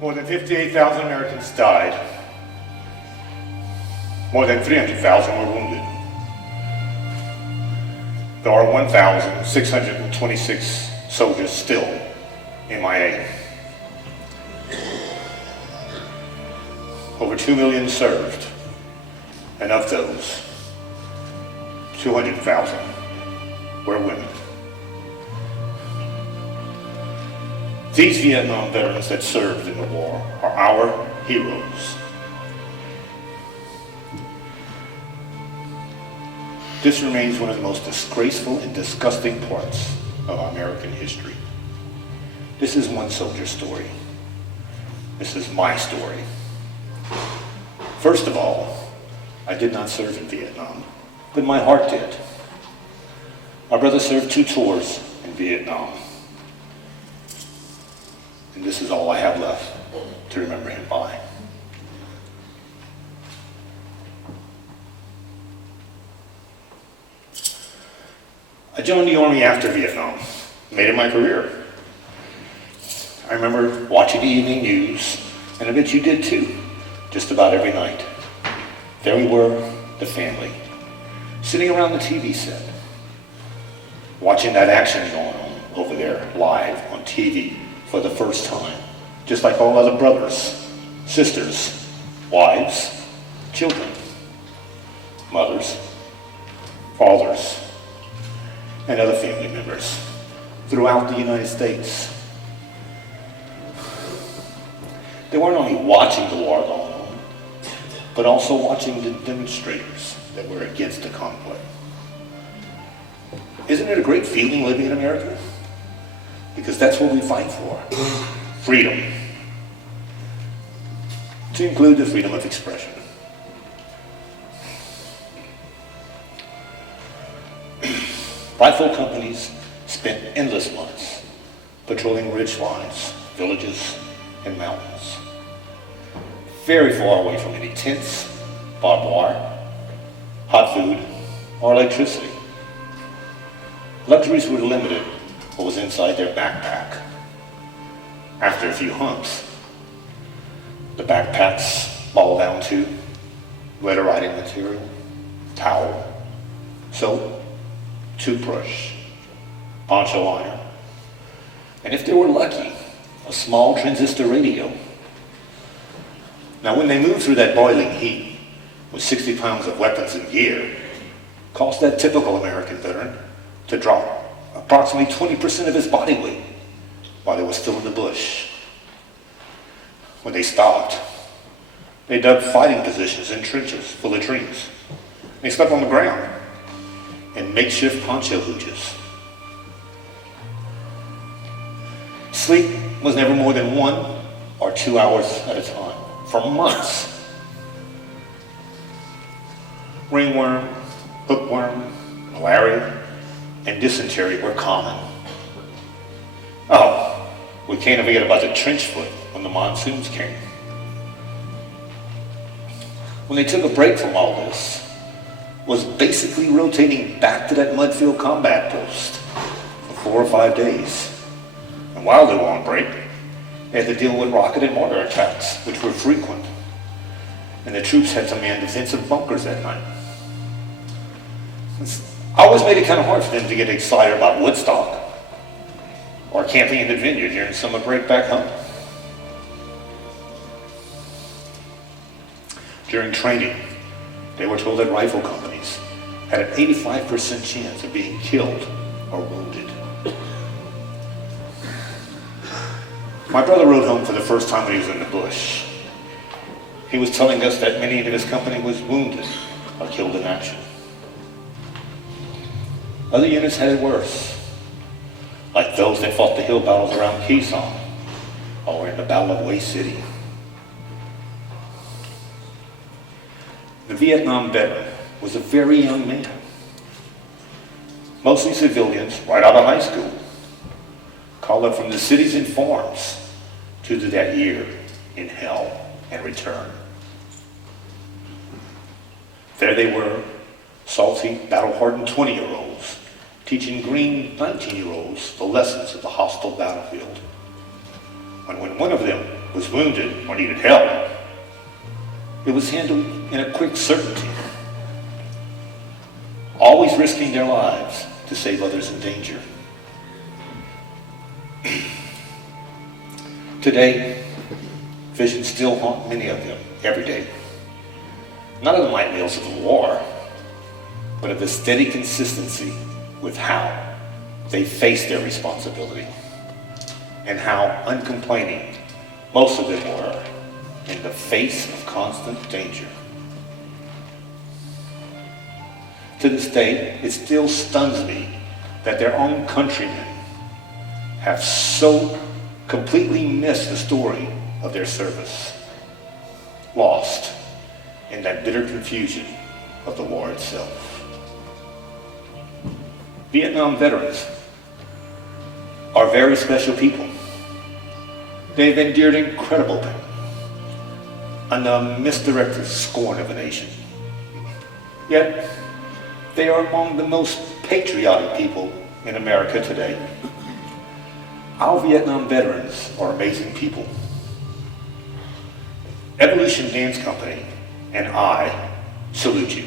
More than 58,000 Americans died. More than 300,000 were wounded. There are 1,626 soldiers still MIA. Over 2 million served, and of those, 200,000 were women. These Vietnam veterans that served in the war are our heroes. This remains one of the most disgraceful and disgusting parts of American history. This is one soldier's story. This is my story. First of all, I did not serve in Vietnam, but my heart did. My brother served 2 tours in Vietnam. And this is all I have left to remember him by. I joined the Army after Vietnam, made it my career. I remember watching the evening news, and I bet you did too, just about every night. There we were, the family, sitting around the TV set, watching that action going on over there live on TV for the first time, just like all other brothers, sisters, wives, children, mothers, fathers, and other family members throughout the United States. They weren't only watching the war going on, but also watching the demonstrators that were against the conflict. Isn't it a great feeling living in America? Because that's what we fight for. Freedom. To include the freedom of expression. Rifle companies spent endless months patrolling ridge lines, villages, and mountains. Very far away from any tents, barbed wire, hot food, or electricity. Luxuries were limited what was inside their backpack. After a few humps, the backpacks boiled down to letter writing material, towel, soap, toothbrush, poncho iron, and if they were lucky, a small transistor radio. Now when they moved through that boiling heat with 60 pounds of weapons and gear, caused that typical American veteran to drop approximately 20% of his body weight while they were still in the bush. When they stopped, they dug fighting positions in trenches full of trees. They slept on the ground in makeshift poncho hooches. Sleep was never more than 1 or 2 hours at a time, for months. Ringworm, hookworm, malaria, and dysentery were common. Oh, we can't forget about the trench foot when the monsoons came. When they took a break from all this, was basically rotating back to that mud-filled combat post for 4 or 5 days. And while they were on break, they had to deal with rocket and mortar attacks, which were frequent. And the troops had to man defensive bunkers at night. I always made it kind of hard for them to get excited about Woodstock or camping in the vineyard during summer break back home. During training, they were told that rifle companies had an 85% chance of being killed or wounded. My brother rode home for the first time when he was in the bush. He was telling us that many of his company was wounded or killed in action. Other units had it worse, like those that fought the hill battles around Quezon or in the Battle of Way City. The Vietnam veteran was a very young man, mostly civilians right out of high school, called up from the cities and farms to do that year in hell and return. There they were, salty, battle-hardened 20-year-olds, teaching green 19-year-olds the lessons of the hostile battlefield. when one of them was wounded or needed help, it was handled in a quick certainty, always risking their lives to save others in danger. Today, visions still haunt many of them every day. Not of the nightmares of the war, but of the steady consistency with how they face their responsibility and how uncomplaining most of them were in the face of constant danger. To this day, it still stuns me that their own countrymen have so completely missed the story of their service, lost in that bitter confusion of the war itself. Vietnam veterans are very special people. They've endured incredible pain and the misdirected scorn of a nation. Yet, they are among the most patriotic people in America today. Our Vietnam veterans are amazing people. Evolution Dance Company and I salute you.